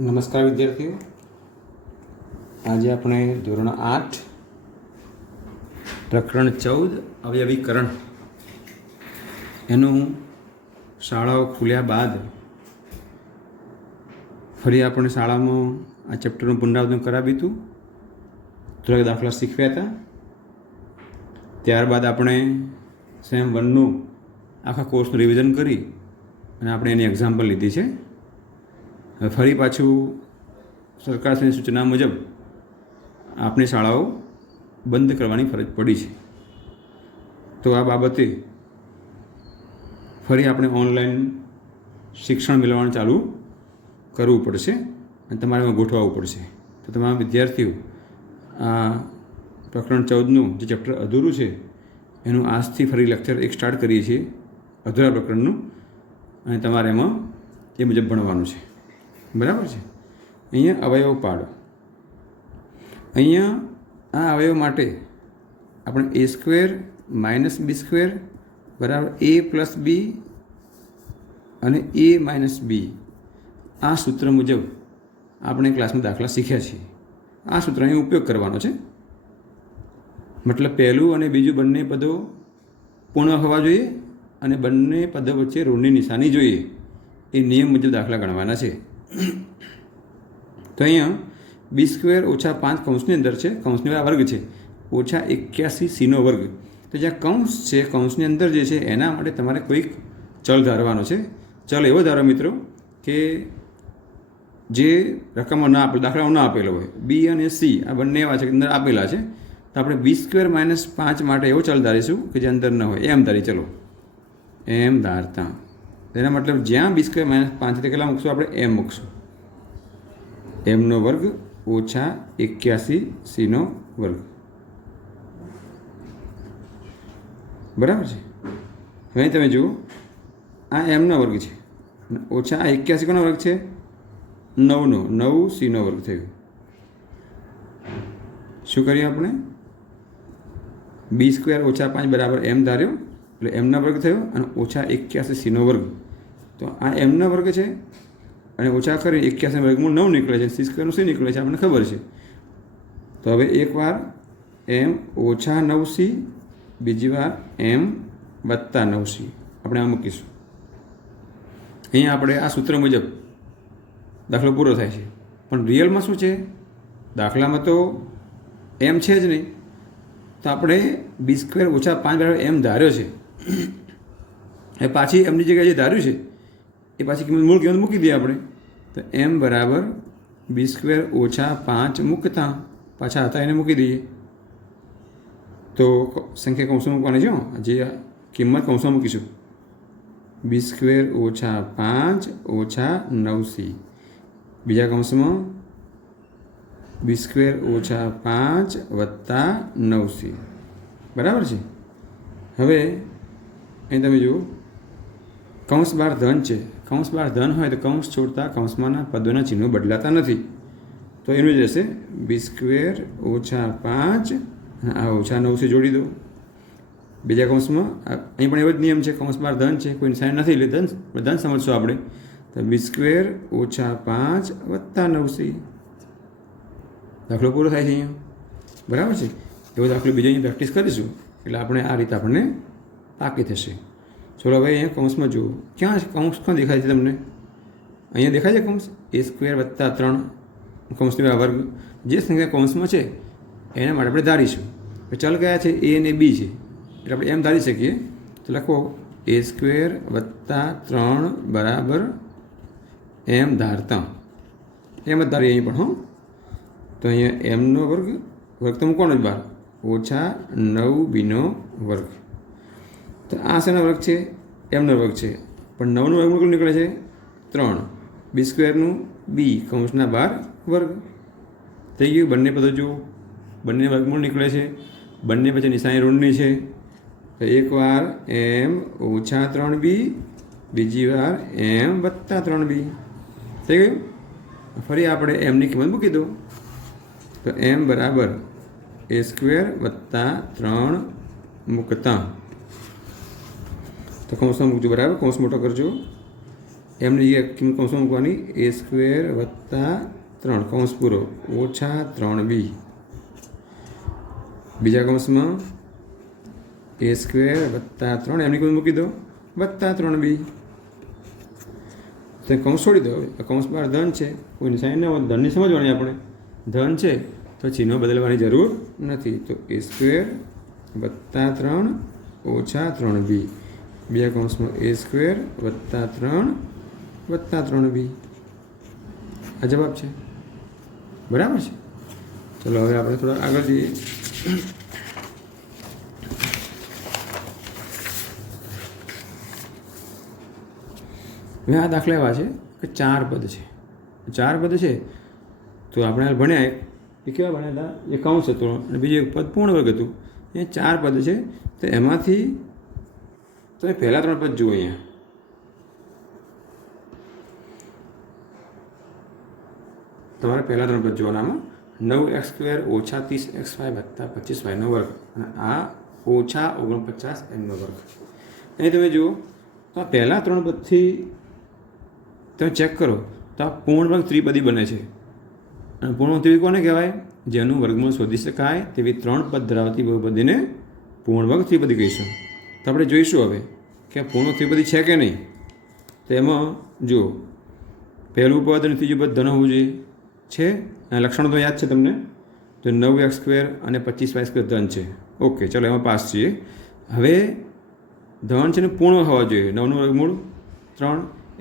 નમસ્કાર વિદ્યાર્થીઓ, આજે આપણે ધોરણ 8 પ્રકરણ 14 અવયવીકરણ એનું શાળાઓ ખુલ્યા બાદ ફરી આપણે શાળામાં આ ચેપ્ટરનું પુનરાવર્તન કરાવ્યું હતું. થોડાક દાખલા શીખવ્યા હતા. ત્યારબાદ આપણે સેમ 1નું આખા કોર્સનું રિવિઝન કરી અને આપણે એની એક્ઝામ્પલ લીધી છે. હવે ફરી પાછું સરકારશ્રીની સૂચના મુજબ આપણી શાળાઓ બંધ કરવાની ફરજ પડી છે. તો આ બાબતે ફરી આપણે ઓનલાઈન શિક્ષણ મેળવવાનું ચાલુ કરવું પડશે અને તમારે એમાં ગોઠવાવું પડશે. તો તમારા વિદ્યાર્થીઓ આ પ્રકરણ 14નું જે ચેપ્ટર અધૂરું છે એનું આજથી ફરી લેક્ચર 1 સ્ટાર્ટ કરીએ છીએ, અધૂરા પ્રકરણનું, અને તમારે એમાં એ મુજબ ભણવાનું છે. બરાબર છે. અહીંયા અવયવ પાડો. અહીંયા આ અવયવ માટે આપણે a² - b² બરાબર a + b અને a - b આ સૂત્ર મુજબ આપણે ક્લાસમાં દાખલા શીખ્યા છીએ. આ સૂત્રનો ઉપયોગ કરવાનો છે. મતલબ પહેલું અને બીજું બંને પદો પૂર્ણ હોવા જોઈએ અને બંને પદો વચ્ચે ઋણની નિશાની જોઈએ. એ નિયમ મુજબ દાખલા ગણવાના છે. તો અહીંયા b² - 5 કૌંસની અંદર છે, કૌંસની આ વર્ગ છે, -81c². તો જ્યાં કૌંસ છે, કૌંસની અંદર જે છે એના માટે તમારે કોઈક ચલ ધારવાનો છે. ચલ એવો ધારો મિત્રો કે જે રકમો ના આપેલ, દાખલાઓ ના આપેલો હોય. બી અને સી આ બંને એવા છે કે અંદર આપેલા છે. તો આપણે b² - 5 માટે એવો ચલ ધારીશું કે જે અંદર ન હોય. એમ ધારી, ચલો એમ ધારતા એના મતલબ જ્યાં b² - 5 કેટલા મૂકશું? આપણે એમ મૂકશું. m² - 81c². બરાબર છે. હવે તમે જુઓ, આ m² છે, ઓછા આ 81 કોનો વર્ગ છે? 9c² થયું. શું કર્યું આપણે? b² - 5 બરાબર m ધાર્યો, એટલે m² થયો અને -81c². તો આ m² છે અને ઓછા કરી 81 વર્ગમૂળ 9 નીકળે છે. c² શું નીકળે છે આપણને ખબર છે. તો હવે એકવાર m - 9c, બીજી વાર m + 9c આપણે આ મૂકીશું. અહીંયા આપણે આ સૂત્ર મુજબ દાખલો પૂરો થાય છે. પણ રિયલમાં શું છે? દાખલામાં તો m છે જ નહીં. તો આપણે b² - 5 બરાબર m ધાર્યો છે. એ પાછી એમની જગ્યાએ જે ધાર્યું છે એ પાછી મૂળ કિંમત મૂકી દઈએ આપણે. તો m બરાબર b² - 5 મૂકતા પાછા હતા એને મૂકી દઈએ. તો સંખ્યા કૌંસમાં મૂકવાની છે, જે કિંમત કૌંસમાં મૂકીશું. b² - 5 - 9c, બીજા કૌંસમાં b² - 5 + 9c. બરાબર છે. હવે અહીં તમે જુઓ, કૌંસ બહાર ધન છે. કૌંસ બહાર ધન હોય તો કૌંસ છોડતા કૌંસમાંના પદોના ચિહ્નો બદલાતા નથી. તો એનું જ રહેશે b² - 5 અને આ -9c જોડી દો. બીજા કૌંસમાં અહીં પણ એવો જ નિયમ છે, કૌંસ બહાર ધન છે, કોઈ નિશાની નથી, એટલે ધન સમજશું આપણે. તો b² - 5 + 9c. દાખલો પૂરો થાય છે અહીંયા. બરાબર છે. એવો દાખલો બીજો અહીંયા પ્રેક્ટિસ કરીશું એટલે આપણે આ રીતે આપણને પાકી થશે. ચલો હવે અહીંયા કૌંસમાં જુઓ, ક્યાં કૌંસ ક્યાં દેખાય છે તમને? અહીંયા દેખાય છે કૌંસ a² + 3 કૌંસની આ વર્ગ. જે સંખ્યા કૌંસમાં છે એના માટે આપણે ધારીશું. ચલ કયા છે? a અને b છે, એટલે આપણે એમ ધારી શકીએ. તો લખો a² + 3 બરાબર m ધારતા. એમ જ ધારીએ અહીં પણ. હો, તો અહીંયા m² તો મૂકવાનો જ બહાર, -9b². તો આ શેનો વર્ગ છે? m² છે. પણ 9નું વર્ગમૂળ કેટલું નીકળે છે? 3. b² b કૌંસના બહાર વર્ગ થઈ ગયું. બંને પદો જુઓ, બંને વર્ગમૂળ નીકળે છે. બંને પછી નિશાની ઋણની છે. તો એકવાર m - 3b, બીજી વાર m + 3b થઈ ગયું. ફરી આપણે mની કિંમત મૂકી દો. તો m બરાબર a² + 3 મૂકતા. તો કૌંસમાં મૂકજો. બરાબર, કૌંસ મોટો કરજો. એમની જગ્યાએ કિંમત કૌંસમાં મૂકવાની a² વત્તા 3 કૌંસ પૂરો ઓછા 3b, બીજા કૌંસમાં a² વત્તા 3 એમની કિંમત મૂકી દો વત્તા 3b. તો કૌંસ છોડી દો. હવે કૌંસ બહાર ધન છે, કોઈ નિશાની ન હોય, ધનની સમજવાની આપણે. ધન છે તો ચિહ્નો બદલવાની જરૂર નથી. તો a² વત્તા 3 ઓછા 3b, બીજા કૌંસમાં a² વત્તા 3 વત્તા 3b. આ જવાબ છે. બરાબર છે. ચલો હવે આપણે થોડા આગળ જઈએ. હવે આ દાખલા એવા છે કે 4 પદ છે. 4 પદ છે તો આપણે હાલ ભણ્યા એ કેવા ભણ્યા હતા? એ કૌંસ હતો અને બીજું એક પદ પૂર્ણ વર્ગ હતું. એ 4 પદ છે તો એમાંથી તમે પહેલાં 3 પદ જુઓ. અહીંયા તમારે પહેલાં 3 પદ જોવાનામાં 9x² ઓછા 30xy વત્તા 25y નો વર્ગ અને આ ઓછા 49m નો વર્ગ. અહીં તમે જુઓ તો આ પહેલાં 3 પદથી તમે ચેક કરો તો આ પૂર્ણ વર્ગ ત્રિપદી બને છે. અને પૂર્ણ ત્રિપદી કોને કહેવાય? જેનું વર્ગમૂળ શોધી શકાય તેવી 3 પદ ધરાવતી બહુપદીને પૂર્ણ વર્ગ ત્રિપદી કહીશું. તો આપણે જોઈશું હવે કે આ પૂર્ણ ત્રિપદી છે કે નહીં. તો એમાં જુઓ પહેલું પદ અને ત્રીજું પદ ધન હોવું જોઈએ છે. લક્ષણો તો યાદ છે તમને. તો 9x² અને 25y² ધન છે. ઓકે, ચલો એમાં પાસ છીએ. હવે ધન છે ને પૂર્ણ હોવા જોઈએ. 9નું વર્ગમૂળ 3,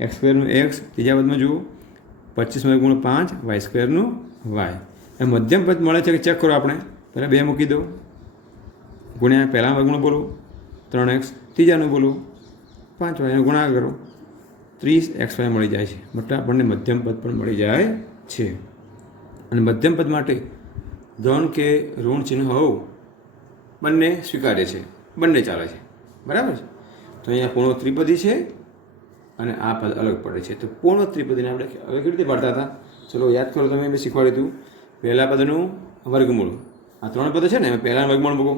x²નું x, ત્રીજા પદમાં જુઓ 25નું વર્ગમૂળ 5, y²નું y. એ મધ્યમ પદ મળે છે કે ચેક કરો. આપણે પહેલાં 2 મૂકી દો ગુણ્યા પહેલાં વર્ગમૂળ બોલો 3x, ત્રીજાનું બોલો 5y નો ગુણાકાર કરો 30xy મળી જાય છે. મતલબ આપણને મધ્યમ પદ પણ મળી જાય છે. અને મધ્યમ પદ માટે ધન કે ઋણ ચિહ્ન હોવું બંને સ્વીકાર્ય છે, બંને ચાલે છે. બરાબર છે. તો અહીંયા પૂર્ણ ત્રિપદી છે અને આ પદ અલગ પડે છે. તો પૂર્ણ ત્રિપદીને આપણે હવે કેવી રીતે પાડતા હતા? ચલો યાદ કરો. તમે મેં શીખવાડ્યું હતું પહેલા પદનું વર્ગમૂળ. આ 3 પદ છે ને એમાં પહેલાનું વર્ગમૂળ મૂકો.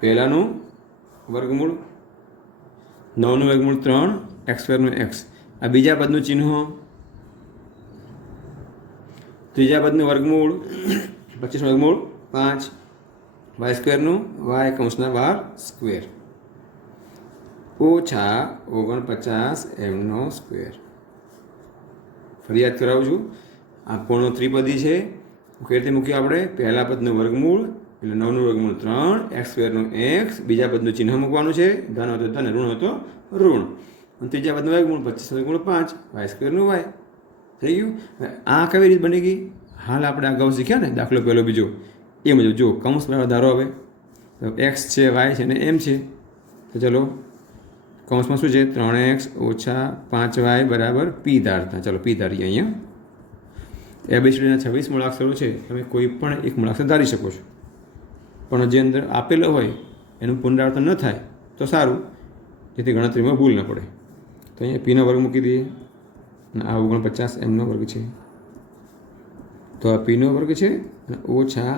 પહેલાનું વર્ગમૂળ 9નું વર્ગમૂળ 3, x²નું x. આ બીજા પદનું ચિહ્ન, ત્રીજા પદનું વર્ગમૂળ 25નું વર્ગમૂળ 5, y²નું y કૌંસના બહાર સ્ક્વેર ઓછા 49m નો સ્ક્વેર. ફરી યાદ કરાવું છું. આ પૂર્ણ ત્રિપદી છે. કઈ રીતે મૂક્યું આપણે? પહેલા પદનું વર્ગમૂળ એટલે 9નું વર્ગમૂળ 3, x²નું x, બીજા પદનું ચિહ્ન મૂકવાનું છે. ધન હતો ધન, ઋણ હતો ઋણ. અને ત્રીજા પદનું વર્ગમૂળ 25 વર્ગમૂળ 5, y²નું y. થઈ ગયું. આ કેવી રીતે બની ગઈ? હાલ આપણે અગાઉ શીખ્યા ને દાખલો પહેલો બીજો એ મુજબ જો કૌંસ બરાબર ધારો. હવે x છે, y છે ને m છે. તો ચલો કૌંસમાં શું છે? 3x ઓછા 5y બરાબર p ધારતા. ચલો p ધારીએ. અહીંયા ABCDના 26 મૂળાક્ષરો છે. તમે કોઈ પણ એક મૂળાક્ષર ધારી શકો છો, પણ જે અંદર આપેલો હોય એનું પુનરાવર્તન ન થાય તો સારું, જેથી ગણતરીમાં ભૂલ ન પડે. તો અહીંયા pનો વર્ગ મૂકી દઈએ અને આ 49m નો વર્ગ છે. તો આ pનો વર્ગ છે અને ઓછા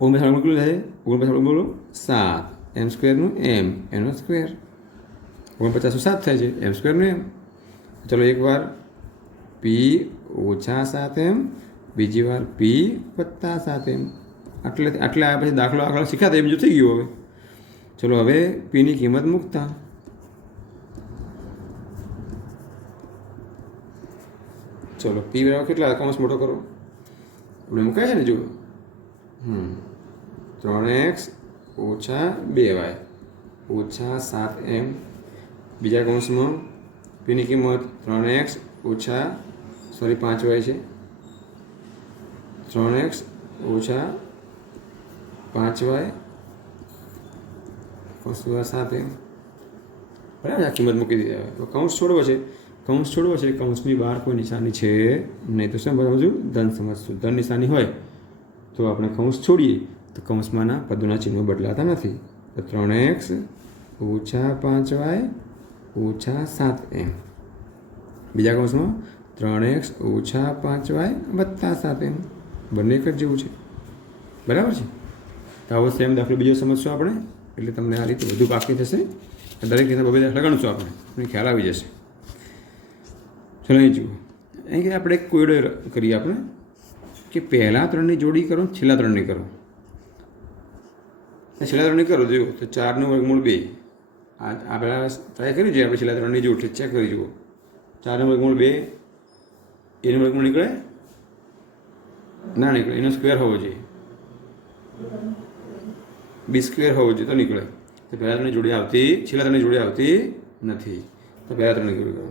49 કેટલું થાય? 49 બોલો 7, m²નું m, એનો સ્ક્વેર 49 7 થાય છે, m²નું m. ચલો એકવાર p ઓછા 7m, બીજી વાર p વત્તા 7m. આટલે આ પછી દાખલો આગળ શીખ્યા એ બીજું થઈ ગયું. હવે ચલો હવે pની કિંમત મૂકતા. ચલો p બરાબર કેટલા? કૌંસ મોટો કરો. આપણે મુકાય છે ને જુઓ 3x ઓછા 2y ઓછા 7m, બીજા કૌંસમાં pની કિંમત 3x ઓછા 5y છે. 3x ઓછા 5y કૌંસ 7m. બરાબર. આ કિંમત મૂકી દીધી. હવે કૌંસ છોડવો છે. કૌંસની બહાર કોઈ નિશાની છે નહીં. તો શું સમજવું? ધન સમજશું. ધન નિશાની હોય તો આપણે કૌંસ છોડીએ તો કૌંસમાંના પદોના ચિહ્નો બદલાતા નથી. તો 3x ઓછા 5y ઓછા 7m, બીજા કૌંસમાં 3x ઓછા 5y વત્તા 7m. બંને એક જ જેવું છે. બરાબર છે. તો આવો સેમ દાખલો બીજો સમજશું આપણે. એટલે તમને આ રીતે બધું પાકી થશે. દરેક રીતે બબે દાખલા ગણશું આપણે, ખ્યાલ આવી જશે. ચલો અહીં જુઓ, અહીં કે આપણે એક કોયડો કરીએ આપણે કે પહેલાં ત્રણની જોડી કરો, છેલ્લા ત્રણની કરો. છેલ્લા ત્રણની કરો જુઓ તો 4 નું વર્ગમૂળ 2. આ પહેલાં ટ્રાય કરી જોઈએ આપણે છેલ્લા ત્રણની જોડી ચેક કરી જુઓ. 4 નું વર્ગમૂળ 2, એનું વર્ગમૂળ નીકળે ના નીકળે, એનો સ્ક્વેર હોવો જોઈએ, બી સ્ક્વેર હોવો જોઈએ તો નીકળે. તો પહેલાં ત્રણની જોડી આવતી, છેલ્લા ત્રણની જોડી આવતી નથી. તો પહેલાં ત્રણની જોડી કરો.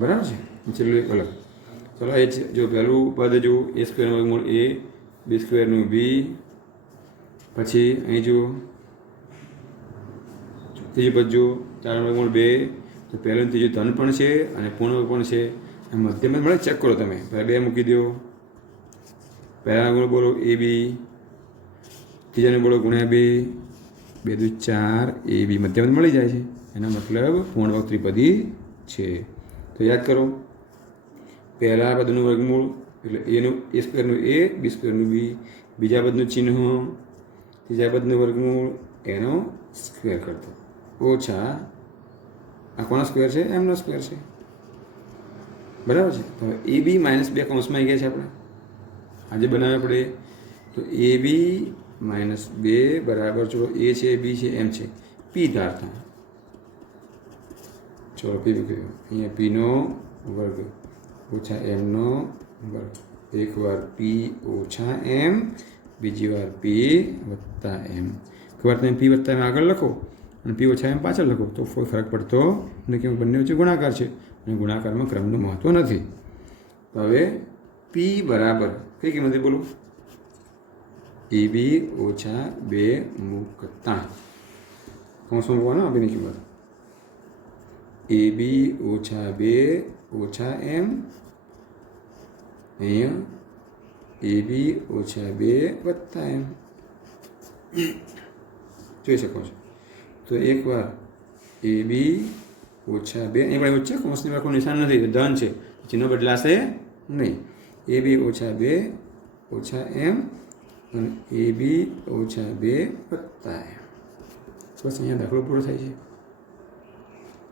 બરાબર છે. છેલ્લું એક અલગ. ચલો એ જો પહેલું પદ જો એ સ્ક્વેરનું વર્ગમૂળ એ, બી સ્ક્વેરનું બી, પછી અહીં જુઓ ત્રીજું પદ જુઓ 4 વર્ગમૂળ 2. તો પહેલું ત્રીજું ધન પણ છે અને પૂર્ણ વર્ગ પણ છે. મધ્યમ મળે ચેક કરો તમે. પહેલાં 2 મૂકી દો, પહેલાં વર્ગમૂળ બોલો એ બી, ત્રીજાને બોલો ગુણ્યા 2, 2 દુ 4 એ બી મધ્યમ મળી જાય છે. એનો મતલબ પૂર્ણ વર્ગ ત્રિપદી છે. તો યાદ કરો, પહેલા પદનું વર્ગમૂળ એટલે એનું એ સ્ક્વેરનું એ, બી સ્ક્વેરનું બી, બીજા પદનું ચિહ્ન, ત્રીજા પદનું વર્ગમૂળ એનો સ્ક્વેર કરતો ઓછા આ કોનો સ્ક્વેર છે? એમનો સ્ક્વેર છે. બરાબર છે. તો એ બી -2 કૌંસમાં આવી ગયા છે આપણે આજે બનાવ્યા આપણે. તો એ બી -2 બરાબર ચલો એ છે, બી છે, એમ છે, પી ધારતા. ચલો પી મૂક્યો અહીંયા, પીનો વર્ગ ઓછા એમનો વર્ગ. એકવાર પી ઓછા એમ, બીજી વાર પી વત્તા એમ. એક વાર તમે પી વત્તા એમ આગળ લખો અને પી ઓછા એમ પાછળ લખો તો કોઈ ફરક પડતો નથી, કેમ બંને વચ્ચે ગુણાકાર છે અને ગુણાકારમાં ક્રમનું મહત્ત્વ નથી. તો હવે પી બરાબર કઈ કિંમત બોલો? એ બી ઓછા 2 મૂકતા કૌંસમાં મૂકવાનો આપીની કિંમત એ બી ઓછા 2 ઓછા એમ, અહીંયા એ બી ઓછા 2 વત્તા એમ જોઈ શકો છો. તો એકવાર એ બી ઓછા 2 અહીં પણ વચ્ચે કૌંસની વાર કોઈ નિશાન નથી, ધન છે, ચિહ્ન બદલાશે નહીં. એ બી ઓછા 2 ઓછા એમ અને એ બી ઓછા 2 વત્તા એમ. બસ અહીંયા દાખલો પૂરો થાય છે.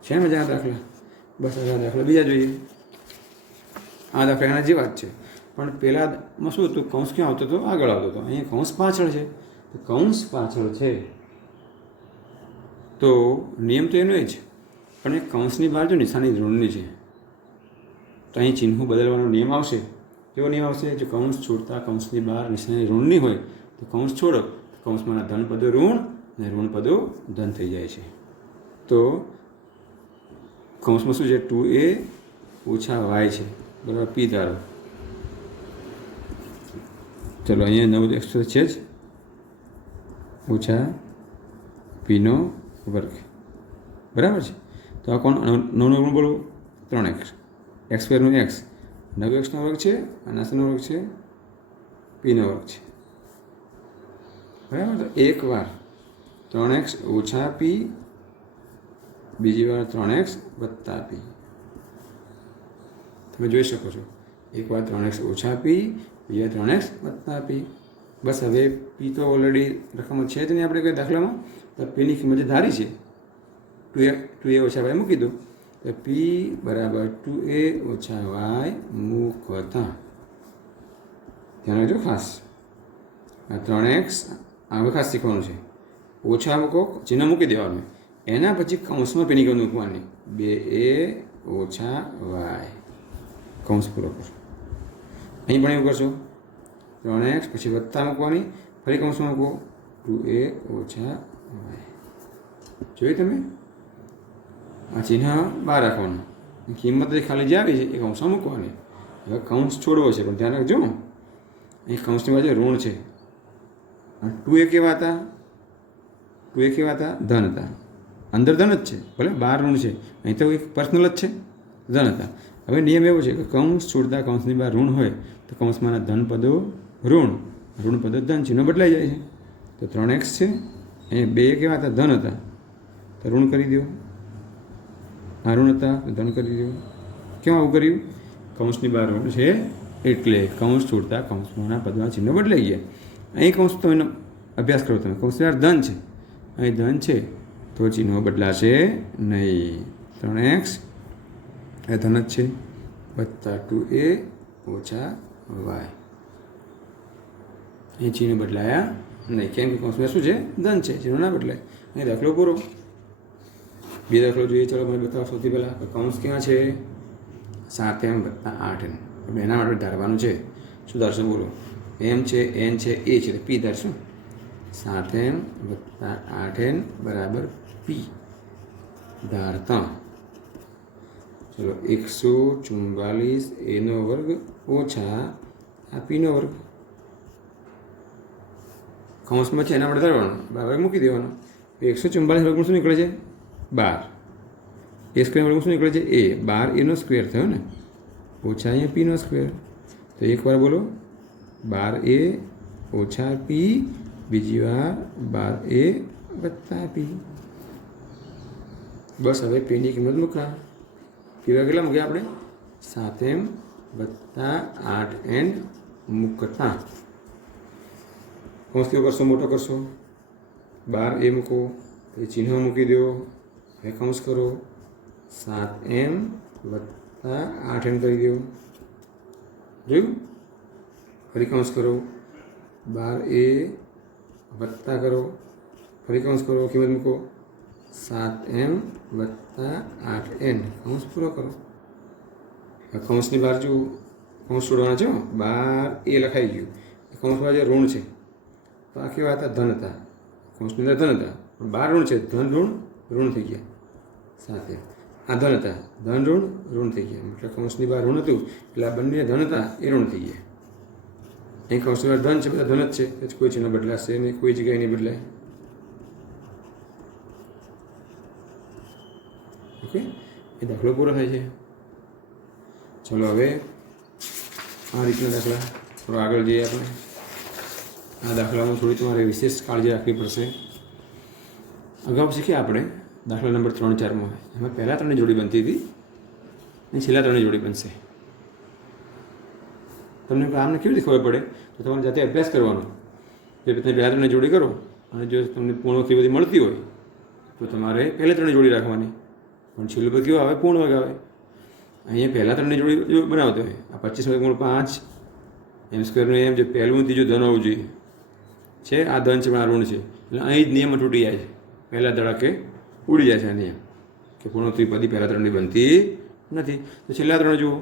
છે મજા આ દાખલા? બસ હવે આ દાખલા બીજા જોઈએ. આ દાખલા એના જેવા જ છે પણ પહેલાંમાં શું હતું, કૌંસ ક્યાં આવતો હતો? આગળ આવતો હતો. અહીંયા કૌંસ પાછળ છે. તો કૌંસ પાછળ છે તો નિયમ તો એનો જ, પણ એ કૌંસની બહાર જો નિશાની ઋણની છે તો અહીં ચિહ્ન બદલવાનો નિયમ આવશે. કેવો નિયમ આવશે? જો કૌંસ છોડતા કૌંસની બહાર નિશાની ઋણની હોય તો કૌંસ છોડો, કૌંસમાંના ધન પદો ઋણ અને ઋણ પદો ધન થઈ જાય છે. તો કૌંસમાં શું છે? 2a ઓછા y છે, બરાબર, પી ધારો. ચલો અહીંયા 9 એક્સ્ટ્રા છે જ, ઓછા પીનો વર્ગ, બરાબર છે. તો આ કોણ? 9 નું બોલો 3x, એક્સ સ્ક્વેરનું એક્સ, 9x નો વર્ગ છે અને આનો વર્ગ છે, પીનો વર્ગ છે, બરાબર. તો એક વાર 3x ઓછા પી, બીજી વાર 3x વત્તા પી. તમે જોઈ શકો છો, એક વાર 3x ઓછા પી, બીજી વાર 3x વત્તા પી. બસ હવે પી તો ઓલરેડી રકમ છે જ નહીં આપણે કોઈ દાખલામાં, તો પીની કિંમત ધારી છે 2a ઓછા y મૂકી દો. તો પી બરાબર 2a ઓછા y મૂકતા. ધ્યાન રાખજો ખાસ, આ 3x આ ખાસ શીખવાનું છે. ઓછા મૂકો, ચિહ્ન મૂકી દેવાનું, એના પછી કૌંસમાં પીની કિંમત મૂકવાની 2a ઓછા y, કૌંસ પૂરો કરો. અહીં પણ એવું કરશો, 3x પછી વત્તા મૂકવાની, ફરી કૌંસમાં મૂકો 2a ઓછા y. જોયું તમે? આ ચિહ્ન બહાર રાખવાનું, કિંમત ખાલી જે આવી છે એ કૌંસમાં મૂકવાની. હવે કૌંસ છોડવો છે પણ ધ્યાન રાખજો, અહીં કૌંસની બાજુ ઋણ છે. 2a કેવા હતા? 2a કેવા હતા? ધન હતા. અંદર ધન જ છે, ભલે બહાર ઋણ છે, અહીં તો એક પર્સનલ જ છે, ધન હતા. હવે નિયમ એવો છે કે કૌંસ છોડતા કૌંસની બહાર ઋણ હોય તો કૌંસમાંના ધન પદો ઋણ, ઋણ પદો ધન, ચિહ્નો બદલાઈ જાય છે. તો 3x છે, અહીંયા 2 કેવા હતા? ધન હતા, તો ઋણ કરી દો. આ ઋણ હતા તો ધન કરી દો. કેમ આવું કર્યું? કૌંસની બહાર ઋણ છે એટલે કૌંસ છોડતા કૌંસમાંના પદના ચિહ્નો બદલાઈ ગયા. અહીં કૌંસ તમે અભ્યાસ કરો, તમે કૌંસની બહાર ધન છે, અહીં ધન છે તો ચિહ્નો બદલાશે નહીં. 3x એ ધન જ છે વત્તા 2a ઓછા y, એ ચિહ્ન બદલાયા નહીં. કેમ કે કૌંસમાં શું છે? ધન છે, ચિહ્નો ના બદલાય. અહીં દાખલો પૂરો. બે દાખલો જોઈએ. ચલો મને બતાવો. સૌથી પહેલાં કૌંસ ક્યાં છે? 7m વત્તા 8n. એના માટે ધારવાનું છે. શું ધારશું બોલો? m છે, n છે, a છે, તો p ધારશું. 7m વત્તા 8n બરાબર p ધારતા. ચલો 144 a નો વર્ગ ઓછા આ p નો વર્ગ. કૌંસમાં છે એના માટે ધારવાનું, બરાબર મૂકી દેવાનો. 144 વર્ગમૂળ શું નીકળે છે? 12. a સ્ક્વેર વર્ગમૂળ શું નીકળે છે? a. 12 a નો સ્ક્વેર થયો ને, ઓછા અહીંયા p નો સ્ક્વેર. તો એકવાર બોલો 12a ઓછા p, બીજી વાર 12a વત્તા p. બસ હવે pની કિંમત મૂકા. p કેટલા મૂક્યા આપણે? 7m વત્તા 8n મૂકતા. કૌંસ કેવો કરશો? મોટો કરશો. 12a મૂકો, એ ચિહ્ન મૂકી દો. હવે કૌંસ કરો. 7m વત્તા 8n કરી દો. જોયું? ફરી કૌંસ કરો. 12a વત્તા કરો, ફરી કૌંસ કરો, કિંમત મૂકો. 7m વત્તા 8n. કૌંસ પૂરો કરો. કૌંસની બહાર જુઓ, કૌંસ છોડવાના છે. 12a લખાઈ ગયું. કૌંસમાં જે ઋણ છે તો આ કેવા હતા? ધન હતા. કૌંસની અંદર ધન હતા, પણ 12 ઋણ છે. ધન ઋણ ઋણ થઈ ગયા સાથે. આ ધન હતા, ધન ઋણ ઋણ થઈ ગયા. એટલે કૌંસની બહાર ઋણ હતું, એટલે આ બંને ધન હતા એ ઋણ થઈ ગયા. અહીં કૌંસની બહાર ધન છે, બધા ધન જ છે, કોઈ ચિહ્ન બદલાશે નહીં, કોઈ જગ્યાએ નહીં બદલાય. ઓકે, એ દાખલો પૂરો થાય છે. ચલો હવે આ રીતના દાખલા થોડો આગળ જઈએ આપણે. આ દાખલામાં થોડી તમારે વિશેષ કાળજી રાખવી પડશે. અગાઉ શીખ્યા આપણે દાખલા નંબર 3, 4માં. એમાં પહેલાં 3ની જોડી બનતી હતી અને છેલ્લા 3ની જોડી બનશે. તમને આમને કેવી રીતે ખબર પડે? તો તમારે જાતે અભ્યાસ કરવાનો. જો તમે પહેલાં 3ની જોડી કરો અને જો તમને પૂર્ણવર્ગ બધી મળતી હોય તો તમારે પહેલાં 3ની જોડી રાખવાની. પણ છેલ્લું બધું કેવું આવે? પૂર્ણ વર્ગ આવે. અહીંયા પહેલાં 3ની જોડી બનાવતો હોય. આ 25 વર્ગમૂળ 5 m સ્ક્વેરનું m, જે પહેલું ત્રીજું ધન હોવું જોઈએ છે. આ ધન છે પણ આ ઋણ છે, એટલે અહીં જ નિયમ તૂટી જાય છે. પહેલાં ધડાકે ઉડી જાય છે આ નિયમ કે પૂર્ણ ત્રિપદી પહેલાં 3ની બનતી નથી. તો છેલ્લા 3 જુઓ.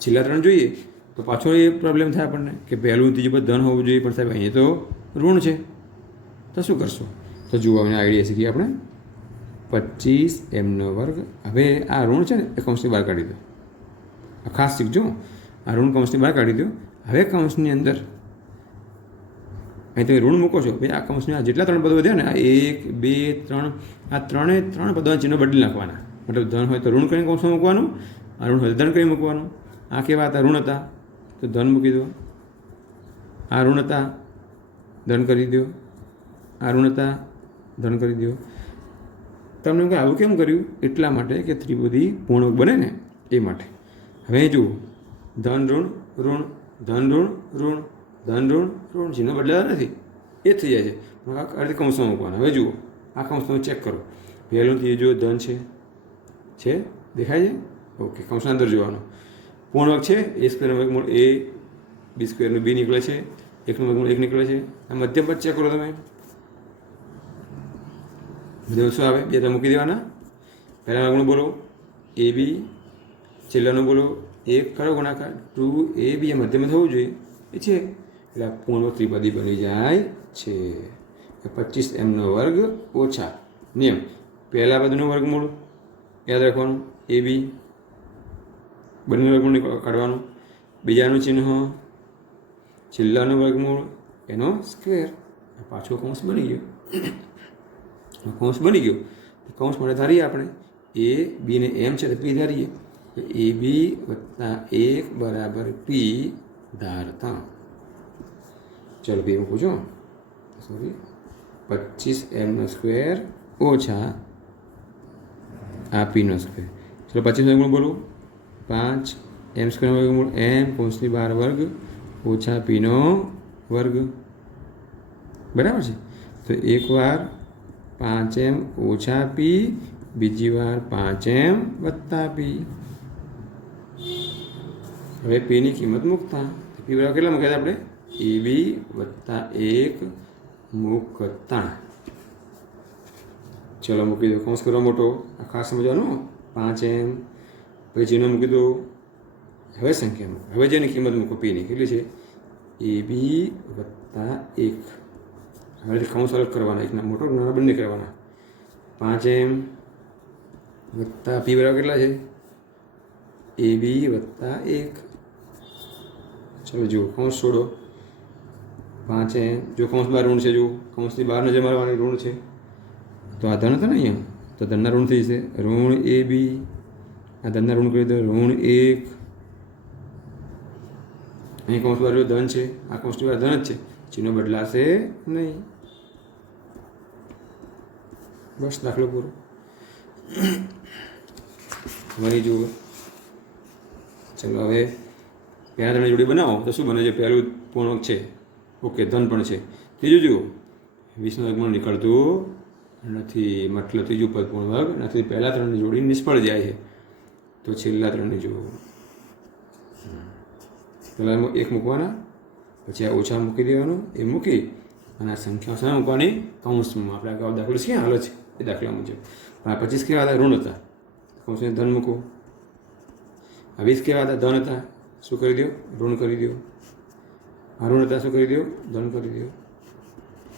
છેલ્લા 3 જોઈએ તો પાછો એ પ્રોબ્લેમ થાય આપણને કે પહેલું ત્રીજું પદ ધન હોવું જોઈએ, પણ સાહેબ અહીંયા તો ઋણ છે. તો શું કરશો? તો જુઓ, અમને આઈડિયા શીખીએ આપણે. 25m નો વર્ગ. હવે આ ઋણ છે ને એ કૌંસની બહાર કાઢી દો. આ ખાસ શીખજો. આ ઋણ કૌંસની બહાર કાઢી દો. હવે કૌંસની અંદર અહીં તમે ઋણ મૂકો છો. ભાઈ આ કૌંસની આ જેટલા 3 પદો વધ્યા ને, આ 1, 2, 3, આ 3 પદોના ચિહ્નો બદલી નાખવાના. મતલબ ધન હોય તો ઋણ કરીને કૌંસમાં મૂકવાનું, આ ઋણ હોય તો ધન કરીને મૂકવાનું. આ કેવા હતા? ઋણ હતા તો ધન મૂકી દો. આ ઋણ હતા, ધન કરી દો. આ ઋણ હતા, ધન કરી દો. તમને એમ કે આવું કેમ કર્યું? એટલા માટે કે ત્રિપદી પૂર્ણવર્ગ બને ને એ માટે. હવે જુઓ, ધન ઋણ ઋણ, ધન ઋણ ઋણ, ધન ઋણ ઋણ, ચિહ્ન બદલાતા નથી, એ થઈ જાય છે. આ રીતે કૌંસમાં મૂકવાના. હવે જુઓ, આ કૌંસ તમે ચેક કરો. પહેલું ત્રીજું ધન છે, દેખાય છે? ઓકે, કૌંસના અંદર જોવાનું. પૂર્ણવર્ગ છે. a સ્ક્વેરનું વર્ગમૂળ a, b સ્ક્વેરનું b નીકળે છે, 1નું વર્ગમૂળ 1 નીકળે છે. આ મધ્યમ પદ ચેક કરો તમે. બધું શું આવે? 2 મૂકી દેવાના. પહેલાં વર્ગમૂળ બોલો ab, છેલ્લાનું બોલો 1 કરો ગુણાકાર 2ab. એ મધ્યમ થવું જોઈએ, એ છે. એટલે આ પૂર્ણવર્ગ ત્રિપદી બની જાય છે. 25m નો વર્ગ ઓછા નિયમ. પહેલા પદનું વર્ગમૂળ યાદ રાખવાનું, ab. બંને વર્ગમૂળ કાઢવાનું. બીજાનું ચિહ્ન, છેલ્લાનું વર્ગમૂળ એનો સ્ક્વેર. પાછો કૌંસ બની ગયો. કૌંસ બની ગયો. કૌંસ માટે ધારીએ આપણે a, b ને m છે તો p ધારીએ. તો ab વત્તા 1 બરાબર p ધારતા. ચલો p મૂકું છું. સોરી, 25m નો સ્ક્વેર ઓછા આ p નો સ્ક્વેર. ચલો 25 વર્ગમૂળ બોલો 5 m સ્ક્વેર વર્ગમૂળ m કૌંસની બહાર વર્ગ ઓછા p નો વર્ગ. બરાબર છે? તો એકવાર 5m ઓછા પી, બીજી વાર 5m વત્તા પી. હવે પીની કિંમત મૂકતા પી બરાબર કેટલા મૂક્યા હતા આપણે? AB વત્તા 1 મૂકતા. ચલો મૂકી દો, કૌંસ કરવા મોટો, આ ખાસ સમજવાનું. 5m પછી ચિહ્ન મૂકી દો. હવે સંખ્યા મૂકો, હવે જેની કિંમત મૂકો પીની કેટલી છે? AB વત્તા 1. હવે કૌંસ અલગ કરવાના, એકના મોટો નાના બંને કરવાના. 5m વત્તા પી બરાબર કેટલા છે? AB વત્તા 1. ચલો જુઓ, કૌંસ છોડો. 5m જો કૌંસ બહાર ઋણ છે, જુઓ કૌંસની બહાર નજર મારવાની, ઋણ છે તો આ ધન હતા ને અહીંયા, તો ધનના ઋણ થઈ જશે. ઋણ AB, આ ધનના ઋણ કરી દો, ઋણ 1. અહીં કૌંસ બહાર ધન છે, આ કૌંસની બહાર ધન જ છે, ચિહ્નો બદલાશે નહીં. બસ દાખલો પૂરો. વળી જુઓ, ચલો હવે પહેલાં તમે જોડી બનાવો તો શું બને છે? પહેલું પૂર્ણાંક છે, ઓકે, ધન પણ છે. ત્રીજું જુઓ, 20નું વર્ગમૂળ નીકળતું નથી, મતલબ ત્રીજું પદ પૂર્ણ વર્ગ નથી. પહેલાં ત્રણની જોડી નિષ્ફળ જાય છે, તો છેલ્લા ત્રણની જુઓ. પહેલાં 1 મૂકવાના, પછી આ ઓછા મૂકી દેવાનું, એ મૂકી અને આ સંખ્યાઓ સામે મૂકવાની કૌંસમાં. આપણે અગાઉ દાખલો ક્યાં હાલ છે એ દાખલા મુજબ. પણ આ 25 કેવા હતા? ઋણ હતા, કૌંસને ધન મૂકો. આ 20 કેવા હતા? ધન હતા, શું કરી દો? ઋણ કરી દો. આ ઋણ હતા, શું કરી દો? ધન કરી દો.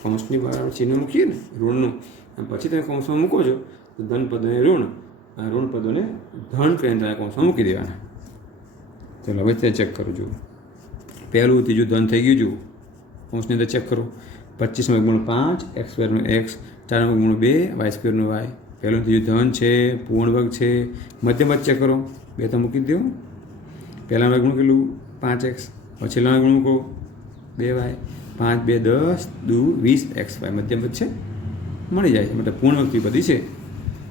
કૌંસની બહાર ચિહ્ન મૂકીએ ને ઋણનું, અને પછી તમે કૌંસમાં મૂકો છો તો ધન પદોને ઋણ, અને ઋણ પદોને ધન કરીને તમે કૌંસમાં મૂકી દેવાના. ચાલો હવે તે ચેક કરો. જુઓ, પહેલું ત્રીજું ધન થઈ ગયું. જુઓ કૌંસની અંદર ચેક કરો. 25 વર્ગમૂળ 5, x² x, 4 વર્ગમૂળ 2, y² y. પહેલું ત્રીજું ધન છે, પૂર્ણ વર્ગ છે. મધ્યમ પદ ચેક કરો, 2 તો મૂકી દો. પહેલાં વર્ગમૂળ કેટલું? 5x. પછી છેલ્લા વર્ગમૂળ મૂકો 2y. 5 2 10 2 20xy. મધ્યમ પદ છે, મળી જાય, મતલબ પૂર્ણ વર્ગ બધી છે.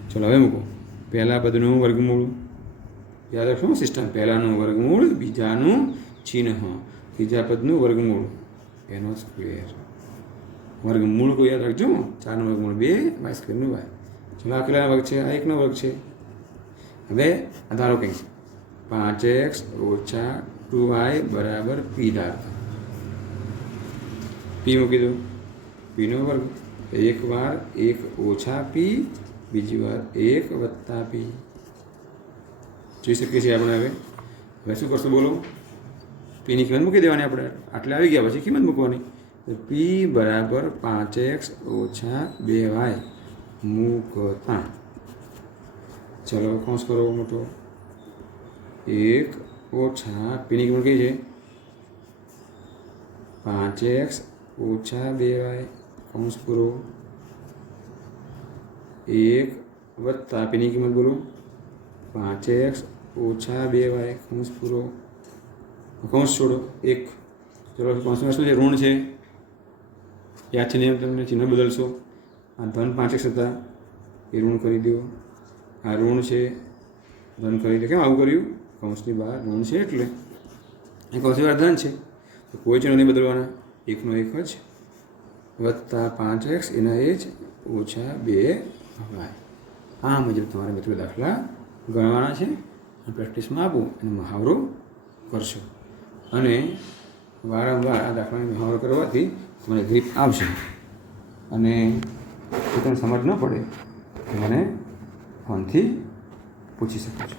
ચલો હવે મૂકો. પહેલા પદનું વર્ગમૂળ, યાદ રાખો સિસ્ટમ. પહેલાંનું વર્ગમૂળ, બીજાનું ચિહ્ન, ત્રીજા પદનું વર્ગમૂળ એનો સ્ક્વેર. વર્ગમૂળ કોઈ યાદ રાખજો. 4નું વર્ગમૂળ 2, y² નું y. ચલો આ કેટલાનો વર્ગ છે? આ 1નો વર્ગ છે. હવે આ ધારો કંઈક 5x ઓછા 2y બરાબર પી ધારતા. પી મૂકી દો, પીનો વર્ગ. એક વાર 1 ઓછા પી, બીજી વાર 1 વત્તા પી. જોઈ શકીએ છીએ આપણે. હવે શું કરશું બોલો? પીની કિંમત મૂકી દેવાની આપણે. આટલે આવી ગયા પછી કિંમત મૂકવાની. તો પી બરાબર 5x ઓછા 2y મૂકતા. ચલો કૌંસ કરો મોટો. 1 ઓછા પીની કિંમત કઈ છે? 5x ઓછા 2y કૌંસ પૂરો. 1 વત્તા પીની કિંમત બોલો. 5x ઓછા 2y કૌંસ પૂરો. કૌંસ છોડો 1. ચલો કૌંસમાં શું છે? ઋણ છે, યાદ છે ને? તમને ચિહ્ન બદલશો. આ ધન 5x હતા, એ ઋણ કરી દો. આ ઋણ છે, ધન કરી દો. કેમ આવું કર્યું? કૌંસની બહાર ઋણ છે એટલે. એ કૌંસની બહાર ધન છે, તો કોઈ ચિહ્ન નહીં બદલવાના, 1નો 1 જ વત્તા 5x એના એ જ ઓછા 2y. આ મુજબ તમારે મિત્રો દાખલા ગણવાના છે. પ્રેક્ટિસમાં આપું અને મહાવરો કરશો, અને વારંવાર આ દાખલાને મહાવરો કરવાથી તમને ગ્રીપ આવશે. અને જો તમને સમજ ન પડે તો મને ફોનથી પૂછી શકો છો.